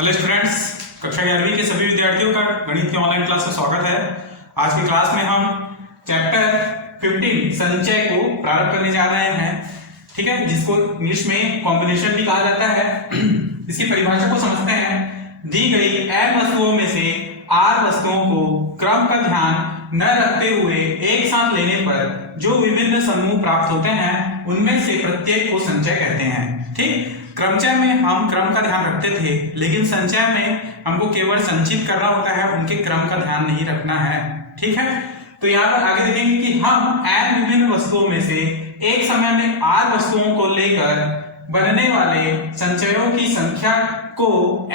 Hello students, कक्षा 11वीं के सभी विद्यार्थियों का गणित के ऑनलाइन क्लास में स्वागत है। आज की क्लास में हम चैप्टर 15 संचय को प्रारंभ करने जा रहे हैं। ठीक है, जिसको इंग्लिश में कॉम्बिनेशन भी कहा जाता है। इसकी परिभाषा को समझते हैं। दी गई n वस्तुओं में से r वस्तुओं को क्रम का ध्यान न रखते हुए एक साथ लेने पर जो विभिन्न समूह प्राप्त होते हैं उनमें से प्रत्येक को संचय कहते हैं। ठीक, क्रमचय में हम क्रम का ध्यान रखते थे, लेकिन संचय में हमको केवल संचित करना होता है, उनके क्रम का ध्यान नहीं रखना है। ठीक है, तो यहाँ पर आगे देखेंगे कि हम n विभिन्न वस्तुओं में से एक समय में r वस्तुओं को लेकर बनने वाले संचयों की संख्या को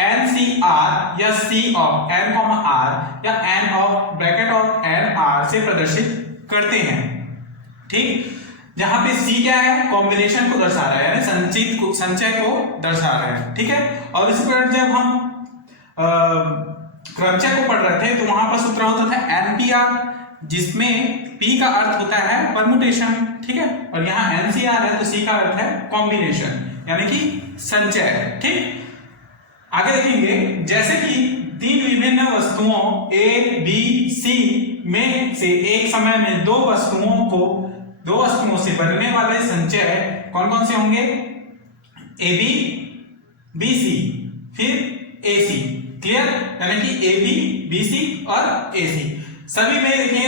NCR या C of n, R या n of bracket of n R से प्रदर्शित करते हैं। ठीक, जहां पे C क्या है, कॉम्बिनेशन को दर्शा रहा है, यानी संचय को दर्शा रहा है। ठीक है, और इसी प्रकार जब हम क्रमचय को पढ़ रहे थे तो वहां पर सूत्र होता था NPR, जिसमें P का अर्थ होता है परमुटेशन। ठीक है, और यहाँ NCR है तो C का अर्थ है कॉम्बिनेशन, यानी कि संचय। ठीक, आगे देखेंगे जैसे कि तीन विभिन्न वस्तुओं A, B, C में से एक समय में दो वस्तुओं से बनने वाले संचय कौन कौन से होंगे, AB, BC, फिर AC। क्लियर, यानी कि AB, BC और AC सभी में देखिए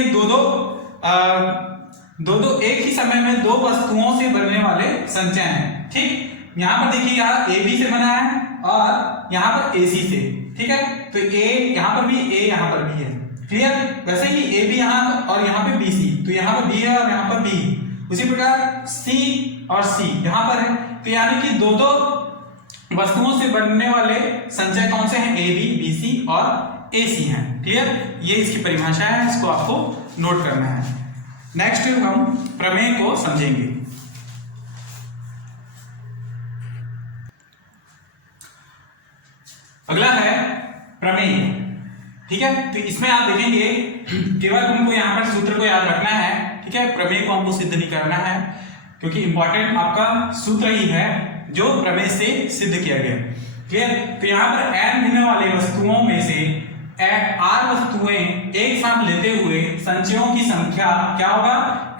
दो एक ही समय में दो वस्तुओं से बनने वाले संचय हैं। ठीक, यहां पर देखिए यहाँ AB से बना है और यहाँ पर AC से। ठीक है, तो A यहाँ पर भी, A यहाँ पर भी है। क्लियर, वैसे ही AB यहाँ और यहाँ पे BC, तो यहाँ पर B है और यहाँ पर B। उसी प्रकार C और C यहाँ पर है, तो यानी कि दो वस्तुओं से बनने वाले संचय कौन से हैं, AB, BC और AC हैं। क्लियर, ये इसकी परिभाषा है, इसको आपको नोट करना है। नेक्स्ट हम प्रमेय को समझेंगे। अगला है प्रमेय। ठीक है, तो इसमें आप देखेंगे केवल हमको यहाँ पर सूत्र को याद रखना है। ठीक है, प्रमेय को हमको सिद्ध नहीं करना है, क्योंकि इंपॉर्टेंट आपका सूत्र ही है जो प्रमेय से सिद्ध किया गया। क्लियर, तो यहाँ पर n भिन्न वाले वस्तुओं में से r वस्तुएं एक साथ लेते हुए संचयों की संख्या क्या होगा,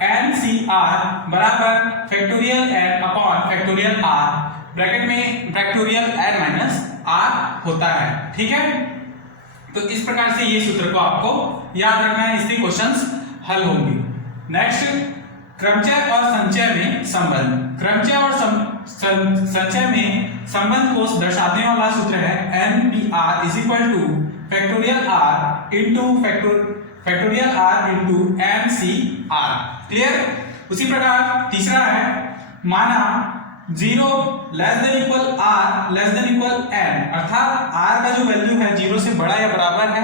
NCR बराबर factorial n upon factorial r, bracket में फैक्टोरियल n माइनस r होता है। ठीक है, तो इस प्रकार से ये सूत्र को आपको याद रखना है, इससे क्वेश्चंस हल होंगे। नेक्स्ट, क्रमचय और संचय में संबंध। क्रमचय और संचय में संबंध को दर्शाने वाला सूत्र है NPR is equal two factorial r into factorial r into NCR। Clear, उसी प्रकार तीसरा है, माना 0 less than equal r less than equal n, अर्थात r का जो वैल्यू है 0 से बड़ा या बराबर है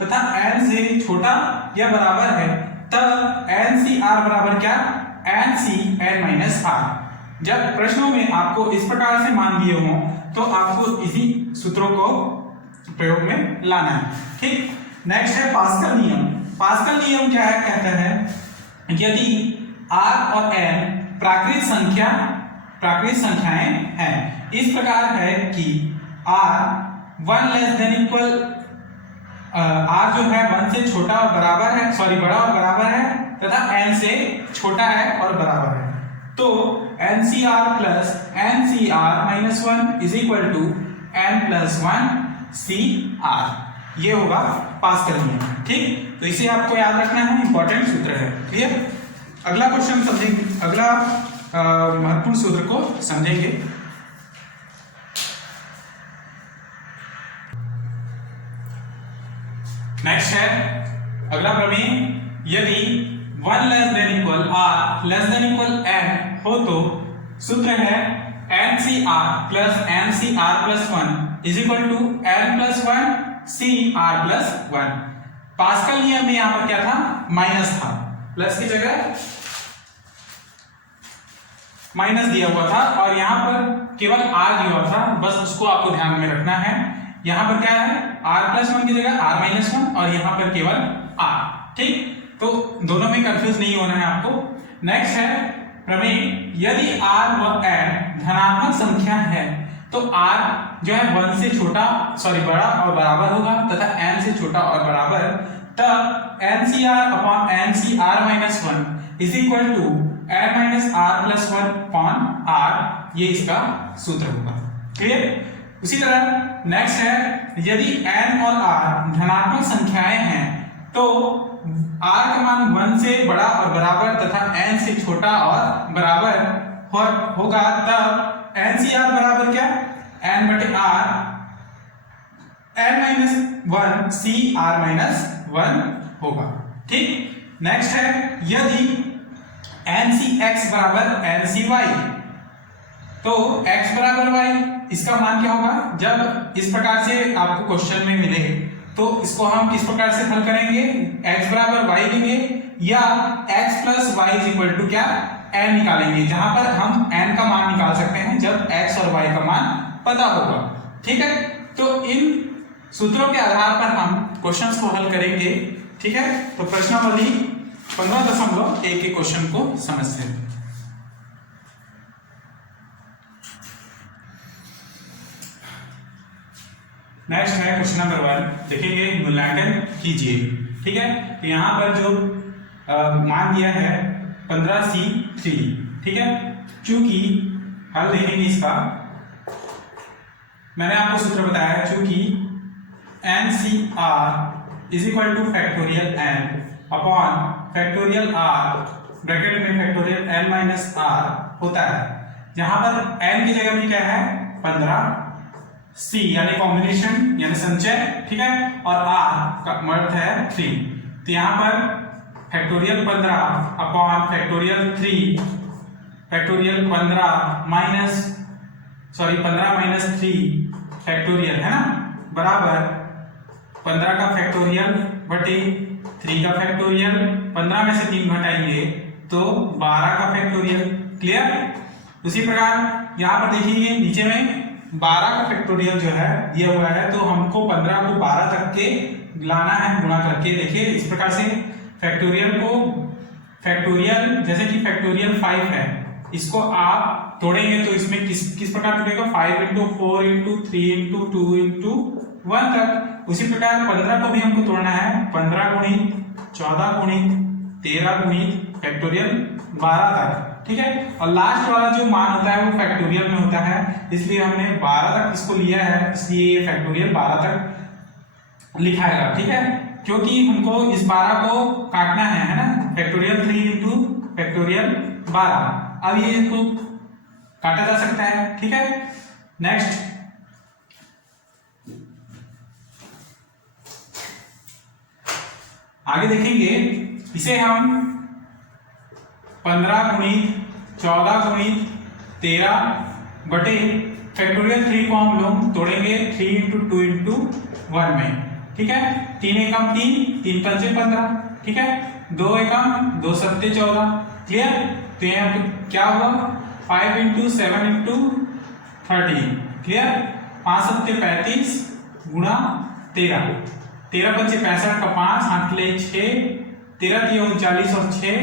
तथा n से छोटा या बराबर है, तब NCR बराबर क्या, NCn माइनस r। जब प्रश्नों में आपको इस प्रकार से मान दिए हों तो आपको इसी सूत्रों को प्रयोग में लाना है। ठीक, नेक्स्ट है पास्कल नियम। पास्कल नियम क्या है, कहता है यदि r और n प्राकृत संख्याएं हैं, इस प्रकार है कि r 1 less than equal r जो है 1 से छोटा और बराबर है, बड़ा और बराबर है, तथा n से छोटा है और बराबर है, तो NCR plus NCR minus 1 is equal to n plus 1 CR। ये होगा पास्कल नियम। ठीक, तो इसे आपको याद रखना है, इंपॉर्टेंट सूत्र है। क्लियर, अगला क्वेश्चन समझेंगे, अगला महत्वपूर्ण सूत्र को समझेंगे। नेक्स्ट है अगला प्रमेय, यदि 1 less than equal r less than equal n हो तो सूत्र है NCR plus NCR plus 1 is equal to n plus 1 CR plus 1। Pascal नियम में यहां पर क्या था, माइनस था, प्लस की जगह माइनस दिया हुआ था और यहां पर केवल r दिया हुआ था, बस उसको आपको ध्यान में रखना है। यहां पर क्या है, r प्लस 1 की जगह r माइनस 1 और यहां पर केवल r। ठीक, तो दोनों में कंफ्यूज नहीं होना है आपको। नेक्स्ट है प्रमेय, यदि r व n धनात्मक संख्या है तो r जो है 1 से छोटा बड़ा और बराबर होगा तथा n से छोटा और बराबर, तब NCR upon NCR minus 1 is equal to n minus r plus 1 upon r, ये इसका सूत्र होगा। क्लियर? उसी तरह नेक्स्ट है, यदि n और r धनात्मक संख्याएं हैं तो r का मान 1 से बड़ा और बराबर तथा n से छोटा और बराबर होगा, तब NCR बराबर क्या, n बटे r n minus 1 CR minus 1 होगा। ठीक। नेक्स्ट है, यदि NCX बराबर NCY तो x बराबर y, इसका मान क्या होगा, जब इस प्रकार से आपको क्वेश्चन में मिले तो इसको हम किस प्रकार से हल करेंगे, x बराबर y लेंगे या x plus y is equal to क्या, n निकालेंगे, जहां पर हम n का मान निकाल सकते हैं जब x और y का मान पता होगा। ठीक है, तो इन सूत्रों के आधार पर हम क्वेश्चंस को हल करेंगे। ठीक है, तो प्रश्नावली 15.1 के क्वेश्चन को समझते हैं। नेक्स्ट है क्वेश्चन नंबर 1, देखेंगे मूल्यांकन कीजिए। ठीक है, तो यहाँ पर जो मान दिया है 15C3। ठीक है, चूंकि हल देखेंगे इसका, मैंने आपको सूत्र बताया है, चूंकि NCR is equal two factorial n upon factorial r bracket में फैक्टोरियल n माइनस r होता है, जहां पर n की जगह में क्या है 15C यानी कॉम्बिनेशन यानी संचय। ठीक है, और r का अर्थ है 3, तो यहां पर factorial 15 upon factorial 3 factorial 15 minus 3 factorial है ना, बराबर 15 का फैक्टोरियल बटे 3 का फैक्टोरियल, 15 में से 3 घटाएंगे तो 12 का फैक्टोरियल। क्लियर? उसी प्रकार यहाँ पर देखिए नीचे में 12 का फैक्टोरियल जो है दिया हुआ है, तो हमको 15 को 12 तक के लाना है गुणा करके। देखिए इस प्रकार से फैक्टोरियल को फैक्टोरियल जैसे कि फैक्टोरियल 5 है, इसको आप तोड़ेंगे तो इसमें किस प्रकार टूटेगा, 5 इंटू 4 इंटू 3 इंटू 2 इंटू 1 तक। उसी प्रकार 15 को भी हमको तोड़ना है, 15 गुणित 14 गुणित 13 गुणित फैक्टोरियल 12 तक। ठीक है, और लास्ट वाला जो मान होता है वो फैक्टोरियल में होता है, इसलिए हमने 12 तक इसको लिया है, इसलिए ये फैक्टोरियल 12 तक लिखाएगा। ठीक है, क्योंकि हमको इस 12 को काटना है ना, फैक्टोरियल 3 इंटू फैक्टोरियल 12। अब ये इसको काटा जा सकता है। ठीक है, नेक्स्ट आगे देखेंगे, इसे हम 15 गुणित 14 गुणित 13 बटे फैक्टोरियल 3 को हम लोग तोड़ेंगे 3 इंटू 2 इंटू 1 में। ठीक है, 3 एकम 3, 3 पंचे 15। ठीक है, 2 एकम 2 सत्ते 14। क्लियर? तो यहाँ पे क्या हुआ, 5 इंटू 7 इंटू 13। क्लियर? 5 सत्ते 35 गुणा 13, 13 पंचे 65 का 5, हाथ ले 6, 13 दिए 39 और 6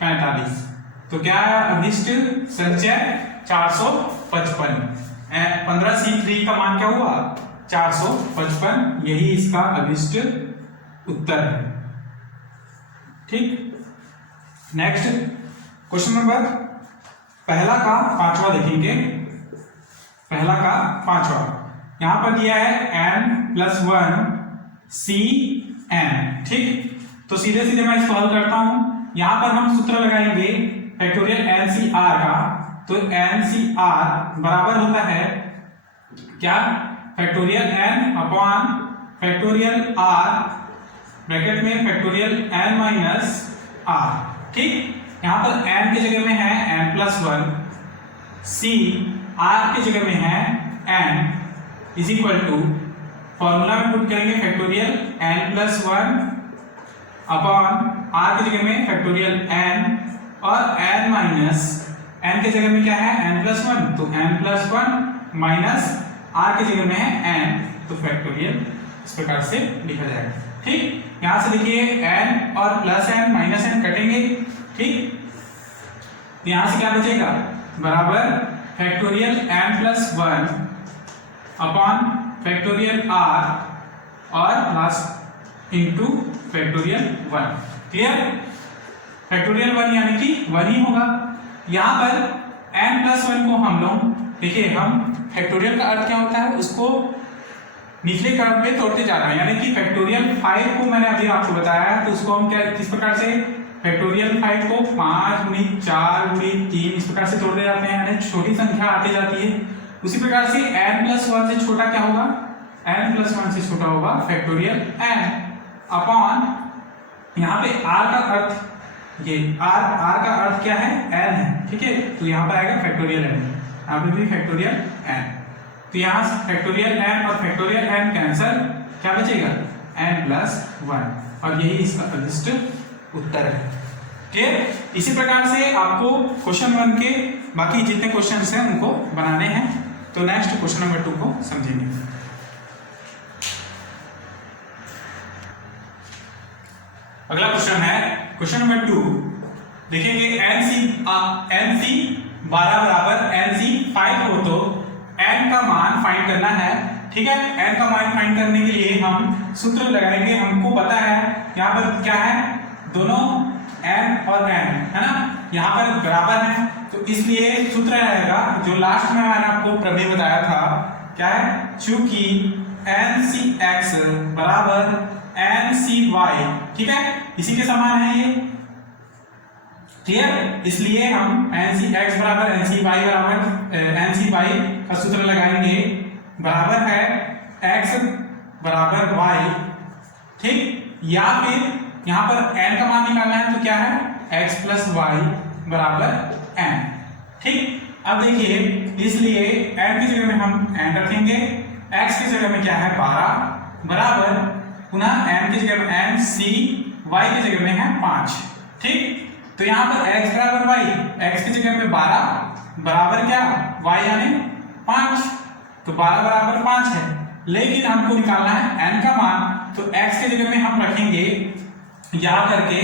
45। तो क्या है अभिष्ट संचय 455। 15C3 का मान क्या हुआ 455, यही इसका अभिष्ट उत्तर है। ठीक, नेक्स्ट क्वेश्चन नंबर पहला का 5वां देखेंगे। पहला का 5वां यहां पर दिया है n+1 CN। ठीक, तो सीधे सीधे मैं इसको हल करता हूं। यहां पर हम सूत्र लगाएंगे फैक्टोरियल NCR का, तो NCR बराबर होता है क्या, factorial n upon factorial r bracket में फैक्टोरियल n माइनस r। ठीक, यहां पर n की जगह में है n+1, c r की जगह में है n is equal to, formula में पुट करेंगे फैक्टोरियल n+1 अपॉन r की जगह में फैक्टोरियल n और n माइनस n की जगह में क्या है n+1, तो n+1 माइनस r की जगह में है n, तो फैक्टोरियल इस प्रकार से लिखा जाएगा। ठीक, यहां से देखिए n और प्लस n माइनस n कटेंगे। ठीक, यहां से क्या बचेगा, बराबर factorial n plus 1 upon factorial r और last into factorial 1। Clear? Factorial 1 यानी कि 1 ही होगा। यहाँ पर n प्लस 1 को हम लोग देखिए, हम फैक्टोरियल का अर्थ क्या होता है उसको निचले क्रम पे तोड़ते जा रहे हैं, यानी कि फैक्टोरियल 5 को मैंने अभी आपको बताया, तो उसको हम क्या किस प्रकार से फैक्टोरियल 5 को 5 गुणी 4 गुणी 3 इस प्रकार से तोड़ते जाते हैं, यानी छोटी संख्या आती जाती है। उसी प्रकार से n प्लस 1 से छोटा क्या होगा, n प्लस 1 से छोटा होगा फैक्टोरियल n अपॉन यहाँ पे r का अर्थ ये r का अर्थ क्या है, n है, ठीक है। तो यहाँ पर आएगा फैक्टोरियल n, यहाँ पे भी फैक्टोरियल n, तो यहाँ फैक्टोरियल n और फैक्टोरियल n कैंसल, क्या बचेगा n प्लस 1, और यही इसका अभिष्ट उत्तर है। ठीक, इसी प्रकार से आपको क्वेश्चन 1 के बाकी जितने क्वेश्चंस हैं उनको बनाने हैं। तो नेक्स्ट क्वेश्चन नंबर 2 को समझेंगे। अगला क्वेश्चन है क्वेश्चन नंबर 2। देखेंगे NC 12 बराबर NC 5 हो तो n का मान फाइंड करना है। ठीक है, n का मान फाइंड करने के लिए हम सूत्र लगाएंगे। हमको पता है यहाँ पर क्या है, दोनों n और n है ना, यहाँ पर बराबर है, तो इसलिए सूत्र रहेगा जो लास्ट में मैंने आपको प्रमेय बताया था, क्या है, चूंकि NCx बराबर NCy, ठीक है, इसी के समान है ये। क्लियर? इसलिए हम NCx बराबर NCy बराबर NCy का सूत्र लगाएंगे, बराबर है x बराबर y, ठीक, या फिर यहाँ पर n का मान निकालना है तो क्या है, x प्लस वाई बराबर n। ठीक, अब देखिए, इसलिए n की जगह में हम n रखेंगे, x की जगह में क्या है 12 बराबर पुनः n की जगह में n, c, y की जगह में है 5। ठीक, तो यहाँ पर x बराबर y, x की जगह में 12 बराबर क्या, y यानी 5, तो 12 बराबर 5 है, लेकिन हमको निकालना है n का मान, तो x की जगह में हम रखेंगे याद करके,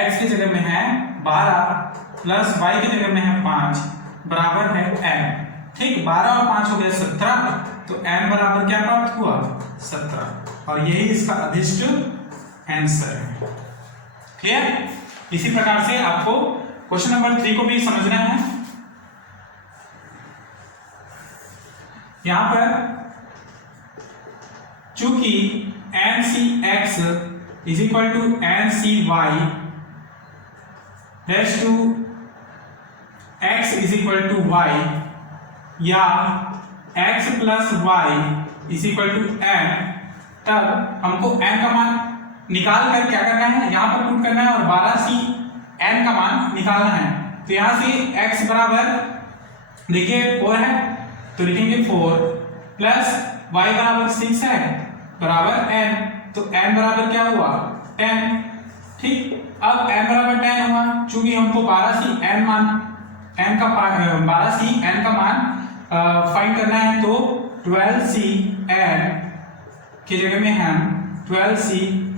x की जगह में है 12 प्लस y की जगह में है 5 बराबर है n। ठीक, 12 और 5 हो गए 17, तो n बराबर क्या प्राप्त हुआ, 17, और यही इसका अभिष्ट आंसर है। क्लियर? इसी प्रकार से आपको क्वेश्चन नंबर 3 को भी समझना है। यहां पर चूंकि NCx is equal to NCy रेस टू x is equal to y, या x plus y is equal to n, तब हमको n का मान निकाल कर क्या करना है, यहाँ पर पुट करना है और 12c n का मान निकालना है। तो यहाँ से x बराबर देखिए 4 है, तो लिखेंगे 4 प्लस y बराबर 6 है बराबर n, तो n बराबर क्या हुआ 10। ठीक, अब n बराबर 10 हुआ, चूंकि हमको 12c n का मान फाइंड करना है, तो 12c n की जगह में हम 12c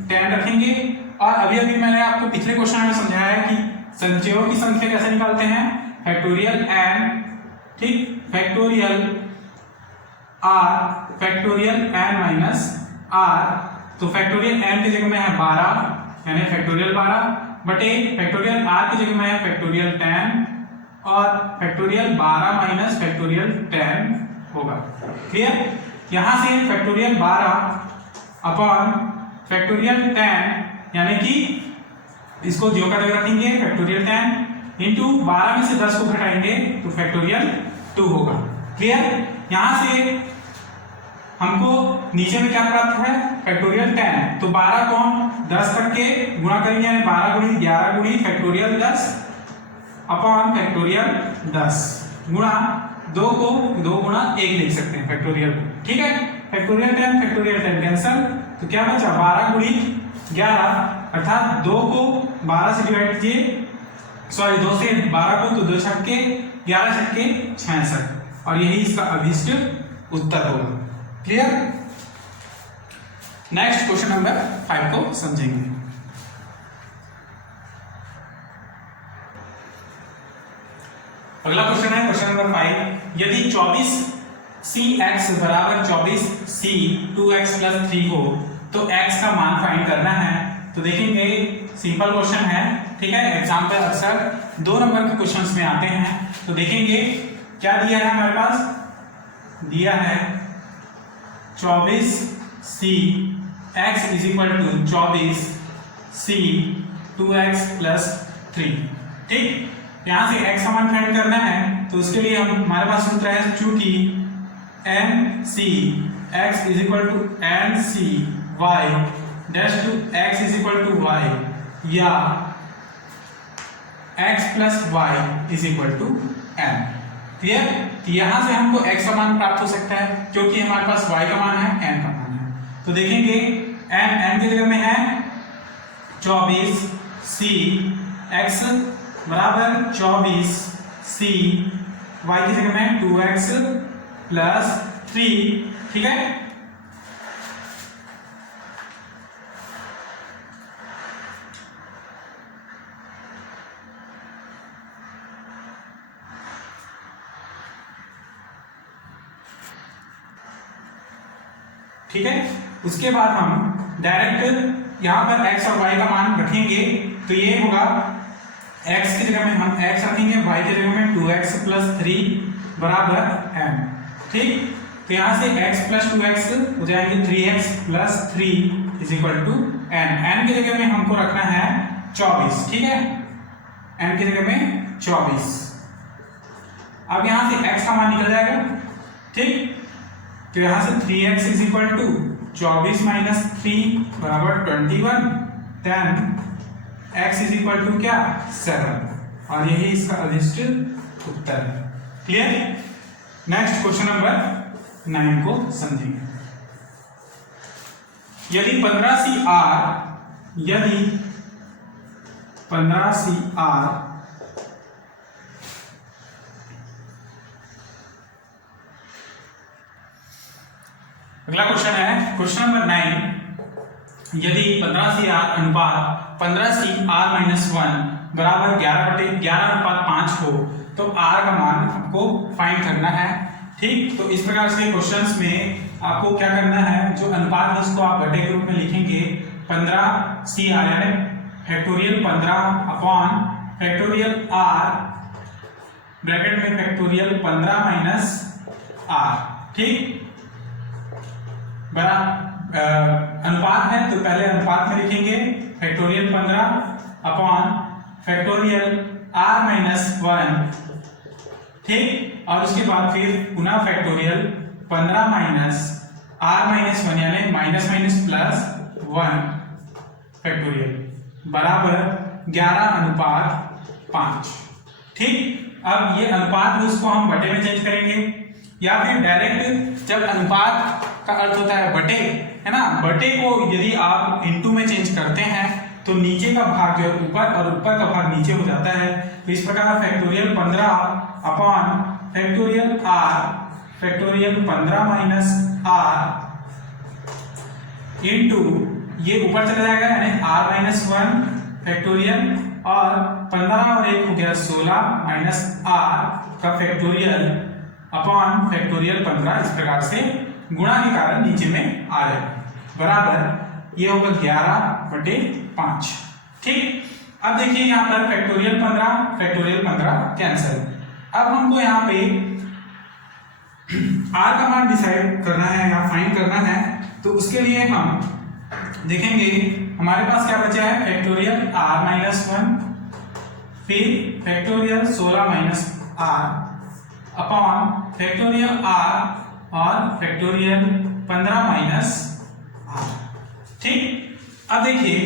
10 रखेंगे। और अभी अभी मैंने आपको पिछले क्वेश्चन में समझाया है कि संख्याओं की संख्या कैसे निकालते हैं, फैक्टोरियल n, ठीक, factorial r, factorial n minus r, तो फैक्टोरियल n की जगह में है 12 यानी फैक्टोरियल 12 बटे फैक्टोरियल r की जगह में है फैक्टोरियल 10, और फैक्टोरियल 12 माइनस फैक्टोरियल 10 होगा। क्लियर? यहां से फैक्टोरियल 12 अपॉन फैक्टोरियल 10 यानी कि इसको जो का जो रखेंगे फैक्टोरियल 10 इंटू 12 में से 10 को घटाएंगे तो फैक्टोरियल 2 होगा। क्लियर? यहां से हमको नीचे में क्या प्राप्त है, फैक्टोरियल 10, तो 12 को हम 10 करके गुणा करेंगे, यानी 12 गुणी 11 गुणी फैक्टोरियल 10 अपॉन फैक्टोरियल 10 गुणा 2 को 2 गुणा 1 लिख सकते हैं फैक्टोरियल। ठीक है, फैक्टोरियल 10 फैक्टोरियल 10 कैंसल, तो क्या बचा 12 गुणी 11, अर्थात 2 को 12 से डिवाइड कीजिए, सॉरी 2 से 12 को, तो 2 छक्के 11 छक्के 66, और यही इसका अभिष्ट उत्तर होगा। क्लियर? नेक्स्ट क्वेश्चन नंबर 5 को समझेंगे। अगला क्वेश्चन है क्वेश्चन नंबर 5। यदि 24cx बराबर 24c 2x प्लस 3 हो तो x का मान फाइंड करना है। तो देखेंगे सिंपल क्वेश्चन है, ठीक है। एग्जाम पे अक्सर 2 नंबर के क्वेश्चंस में आते हैं। तो देखेंगे क्या दिया है हमारे पास, दिया है 24c x is equal to 24c 2x plus 3, ठीक। यहां से x का मान फाइंड करना है तो उसके लिए हमारे पास सूत्र है, चूंकि nc x is equal to nc y dash to x is equal to y या x plus y is equal to n। Clear? यहां से हमको x का मान प्राप्त हो सकता है क्योंकि हमारे पास y का मान है, n का मान है। तो देखेंगे n की जगह में है 24c x बराबर 24c y की जगह में 2x प्लस 3, ठीक है। ठीक है, उसके बाद हम डायरेक्ट यहां पर x और y का मान रखेंगे। तो ये होगा x की जगह में हम x रखेंगे, y की जगह में 2x प्लस 3 बराबर n, ठीक। तो यहां से x प्लस 2x हो जाएंगे 3x plus 3 is equal to n। n की जगह में हमको रखना है 24, ठीक है। n की जगह में 24। अब यहां से x का मान निकल जाएगा, ठीक। तो यहां से 3x is equal to 24 minus 3 बराबर 21, then x is equal to क्या 7, और यही इसका अधिष्ठित उत्तर है। क्लियर? नेक्स्ट क्वेश्चन नंबर 9 को समझेंगे। यदि 15cr अगला क्वेश्चन है क्वेश्चन नंबर 9। यदि 15cr अनुपात 15cr माइनस 1 बराबर 11/11/5 हो तो r का मान आपको फाइंड करना है, ठीक। तो इस प्रकार से क्वेश्चंस में आपको क्या करना है, जो अनुपात है उसको आप बटे के रूप में लिखेंगे 15cr यानी factorial 15 upon factorial r bracket में फैक्टोरियल 15 माइनस r, ठीक। बड़ा अनुपात है तो पहले अनुपात में लिखेंगे factorial 15 upon factorial r minus 1, ठीक। और उसके बाद फिर गुना फैक्टोरियल 15 माइनस r माइनस 1 यानी माइनस माइनस प्लस 1 फैक्टोरियल बराबर 11/5, ठीक। अब ये अनुपात है उसको हम बटे में चेंज करेंगे, या फिर डायरेक्ट जब अनुपात का अर्थ होता है बटे, है ना, बटे को यदि आप इनटू में चेंज करते हैं तो नीचे का भाग जो है ऊपर और ऊपर का भाग नीचे हो जाता है। तो इस प्रकार factorial 15 upon factorial r factorial 15 minus r into ये ऊपर चला जाएगा यानी r माइनस 1 फैक्टोरियल और 15 और 1 हो गया 16 माइनस r का फैक्टोरियल अपॉन फैक्टोरियल 15। इस प्रकार से गुणा के कारण नीचे में आ जाएगा बराबर ये होगा 11/5, ठीक। अब देखिए यहाँ पर फैक्टोरियल 15 कैंसिल। अब हमको यहाँ पे r का मान डिसाइड करना है या फाइंड करना है। तो उसके लिए हम देखेंगे हमारे पास क्या बचा है, फैक्टोरियल r माइनस 1 फिर factorial 16 minus r upon factorial r और फैक्टोरियल 15 माइनस r, ठीक। अब देखिए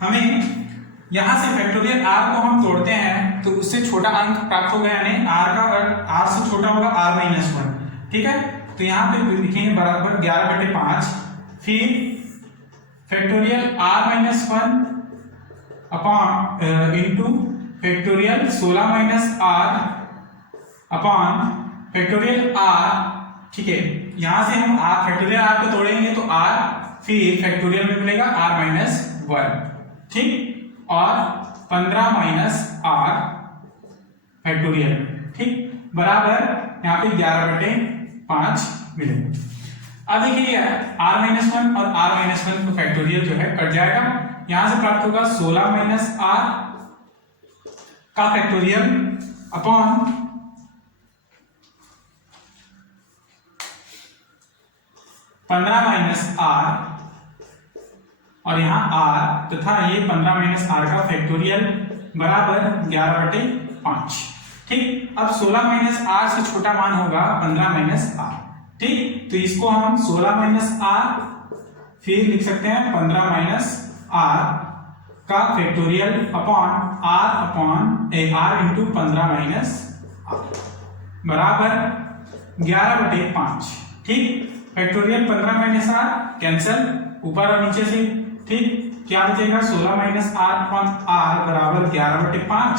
हमें यहां से फैक्टोरियल r को हम तोड़ते हैं तो उससे छोटा अंक प्राप्त होगा यानी r से छोटा होगा r माइनस 1, ठीक है। तो यहाँ पे लिखेंगे बराबर 11/5 फिर factorial r minus 1 upon into factorial 16 minus r upon factorial r, ठीक है। यहां से हम r फैक्टोरियल r को तोड़ेंगे तो r फिर फैक्टोरियल में मिलेगा r माइनस 1, ठीक। और 15 माइनस आर फैक्टोरियल, ठीक, बराबर यहाँ पे 11/5 मिले। अब देखिए r माइनस 1 और r माइनस 1 का फैक्टोरियल जो है कट जाएगा, यहां से प्राप्त होगा 16 माइनस r का फैक्टोरियल अपॉन 15 माइनस r और यहाँ r तथा ये 15 माइनस r का फैक्टोरियल बराबर 11/5, ठीक। अब 16 माइनस r से छोटा मान होगा 15 माइनस r, ठीक, तो इसको हम 16 माइनस r फिर लिख सकते हैं 15 माइनस r का factorial upon r into 15 minus r बराबर 11/5, ठीक। फैक्टोरियल 15 माइनस r कैंसिल ऊपर और नीचे से, ठीक, क्या बचेगा 16 माइनस r अपॉन r बराबर 11/5,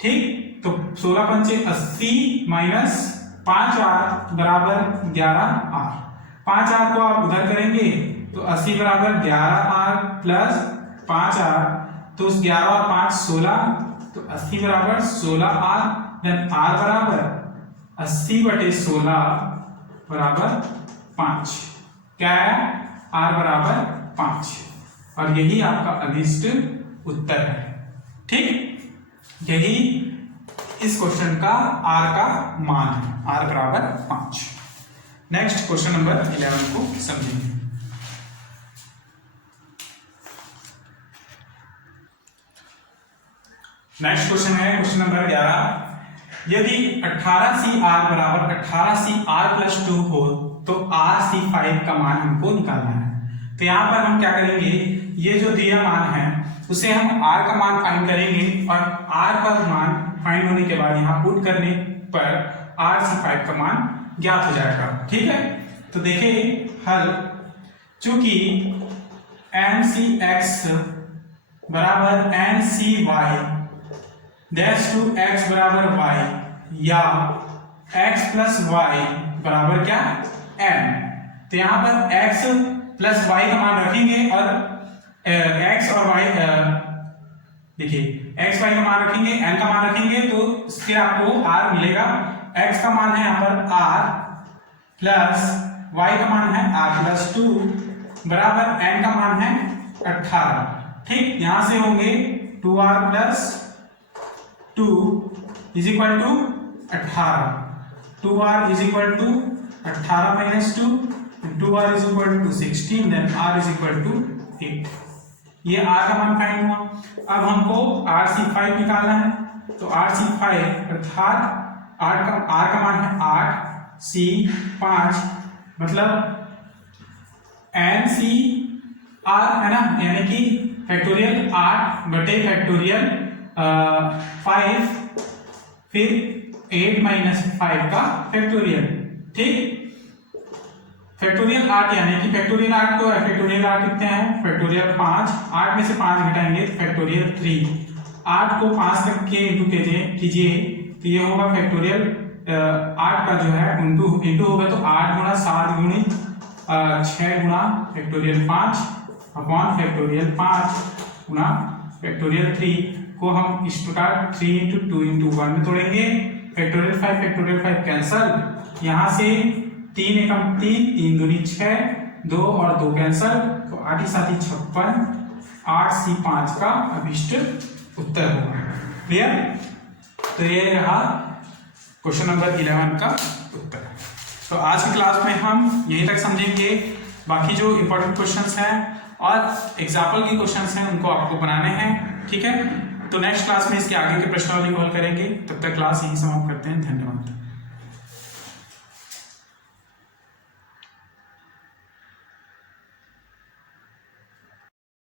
ठीक। तो 16 पंचे 80 माइनस 5r बराबर 11r, 5r को आप उधर करेंगे तो 80 बराबर 11r प्लस 5r, तो 11 और 5 16, तो 80 बराबर 16r, देन r बराबर 80/16 बराबर 5, क्या है r बराबर 5, और यही आपका अभिष्ट उत्तर है, ठीक। यही इस क्वेश्चन का r का मान है, r बराबर 5। नेक्स्ट क्वेश्चन नंबर 11 को समझेंगे। नेक्स्ट क्वेश्चन है क्वेश्चन नंबर 11, यदि 18CR बराबर 18CR प्लस 2 हो तो RC5 का मान हमको निकालना है। तो यहाँ पर हम क्या करेंगे, ये जो दिया मान है उसे हम R का मान फाइंड करेंगे और R का मान फाइंड होने के बाद यहाँ पुट करने पर RC5 का मान ज्ञात हो जाएगा, ठीक है। तो देखिए हल, चूंकि NCX बराबर NCY डैश टू x बराबर y या x प्लस y बराबर क्या n, तो यहाँ पर x प्लस y का मान रखेंगे और x और y, देखिए x y का मान रखेंगे, n का मान रखेंगे, तो इससे आपको r मिलेगा। x का मान है यहाँ पर r प्लस y का मान है r प्लस 2 बराबर n का मान है 18, ठीक। यहां से होंगे 2r plus 2 is equal to 18, 2r is equal to 18 minus 2, 2r is equal to 16, then r is equal to 8। ये r का मान फाइंड हुआ। अब हमको RC5 निकालना है, तो RC5 अर्थात r का मान है 8, C 5 मतलब NCR है ना, यानी कि फैक्टोरियल 8 बटे फैक्टोरियल 5 फिर 8 माइनस 5 का फैक्टोरियल, ठीक। फैक्टोरियल 8 यानी कि फैक्टोरियल 8 को फैक्टोरियल 8 कितने हैं, फैक्टोरियल 5, 8 में से 5 घटाएंगे तो फैक्टोरियल 3, 8 को 5 करके इंटू कीजिए तो ये होगा फैक्टोरियल 8 का जो है इंटू होगा, तो 8 गुणा 7 गुणी 6 गुणा फैक्टोरियल 5 अपॉन फैक्टोरियल 5 गुणा फैक्टोरियल 3 को हम इस प्रकार 3 इंटू 2 इंटू 1 में तोड़ेंगे। फैक्टोरियल 5 कैंसल, यहाँ से 3 एकम 3, 3 दूनी 6, 2 और 2 कैंसल, तो 8 साथी 56, 8C5 का अभिष्ट उत्तर होगा। क्लियर? तो ये रहा क्वेश्चन नंबर 11 का उत्तर। तो आज की क्लास में हम यहीं तक समझेंगे, बाकी जो इंपॉर्टेंट क्वेश्चंस हैं और एग्जाम्पल के क्वेश्चंस हैं उनको आपको बनाने हैं, ठीक है। तो नेक्स्ट क्लास में इसके आगे के प्रश्नावली को हल करेंगे। तब तक क्लास यहीं समाप्त करते हैं। धन्यवाद।